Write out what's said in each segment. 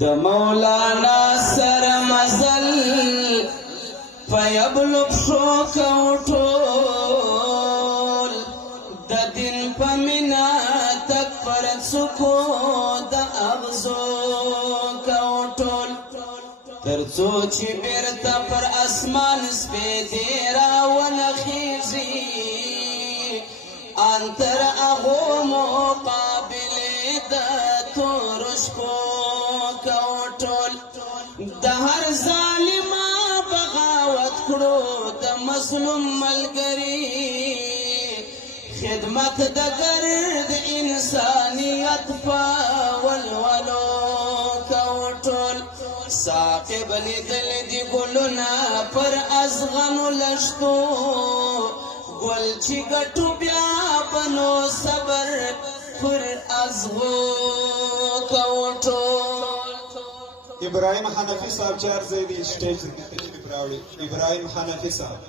د مولانا سر مزل فیبلغ شو کوټول د دین پمینا تک پر سکو د اغزو کوټول ترڅو چې بیرته پر اسمان سپیدې راونخیږي انتر اغو مقابلې د تورشکو کوټول د هر ظالمه بغاوت کړو د مظلوم ملګری خدمت د ګرد انسانیت په ولولو کوټول ساقب لیدل دي ګلونه پر ازغنو لشتو ګل چې ګټو بیا بنو صبر پر ازغو کوټول ابراهیم حنفی صاحب چار زیدی سٹیج تشریف راوړي ابراهیم حنفی صاحب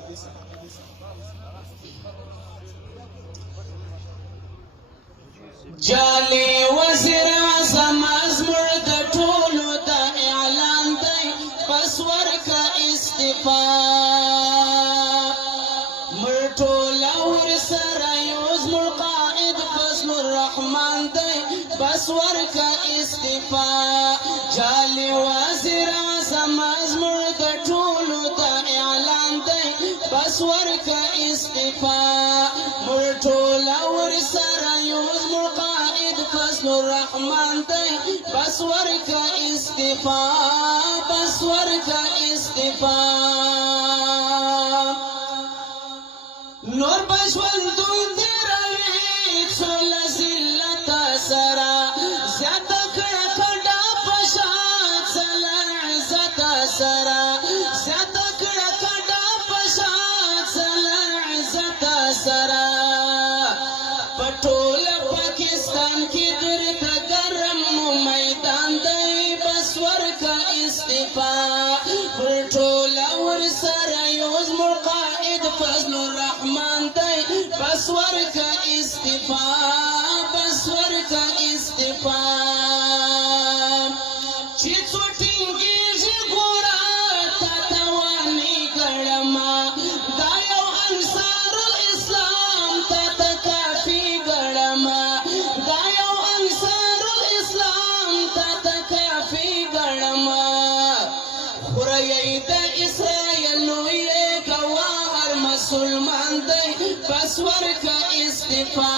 جالي وزیر اعظم ازمر د ټولو د اعلان دی بس ورکه استعفا مر ټوله ورسره یو زموږ قائد فضل الرحمن دی بس ورکه استعفا جالي وزیر اعظم ازمر د ټولو د اعلان دی بس ورکه استعفا مر ټوله ورسره یو زموږ فضل الرحمن دی بس ورکه استعفا بس ورکه استعفا نور بژوندون دی روي څوله ذلت سره زیاته کړه کډه په شان څله عزت سره زیاته کړه کډه په شان څله عزت سره په ټول پاکستان کې درته ګرم میدان دی بس ورکه استعفا پر ټوله ورسره یو زموږ قائد فضل الرحمن دی بس ورکه استعفا بس ورکه استعفا چې څو ټینګېږي ګوره تا توانې ګړما دا یو انصار الاسلام تا ته کافي ګړما دا یو انصار الاسلام تا ته کافي ګړما خورۍ د اسرائیل لوی ګوهر مسلمان دی بس ورکه استعفا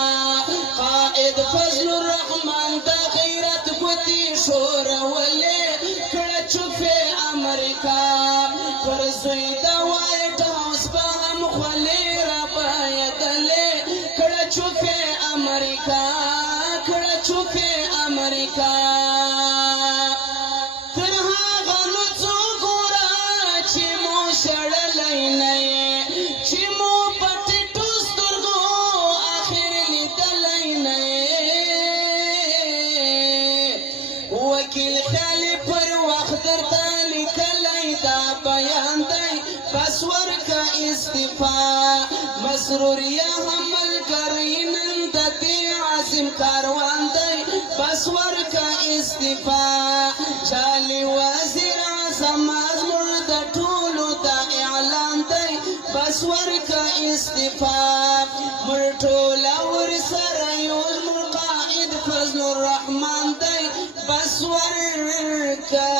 قائد فضل الرحمن د غیرت ګوتې ښورولې کړه چوفې امریکا پر زوی د وایټ هاوس به هم خولې رابایدلې کړه چوفې امریکا کړه چوفې امریکا تر هغه نو څو ګوره چې مو شړلی نه یې چې مو په ټیټو سترګو اخر لیدلی نه یې وکیل خیالي پر وخت درته لیکلی دا بیان دی بس ورکه استعفا مسرور یا هم ملګری نن د دې عظیم کاروان دی بس ورکه استعفا جالي وزیر اعظم ازمر د ټولو د اعلان دی بس ورکه استعفا مر ټوله ورسره یو زموږ قائد فضل الرحمن دی بس ورکه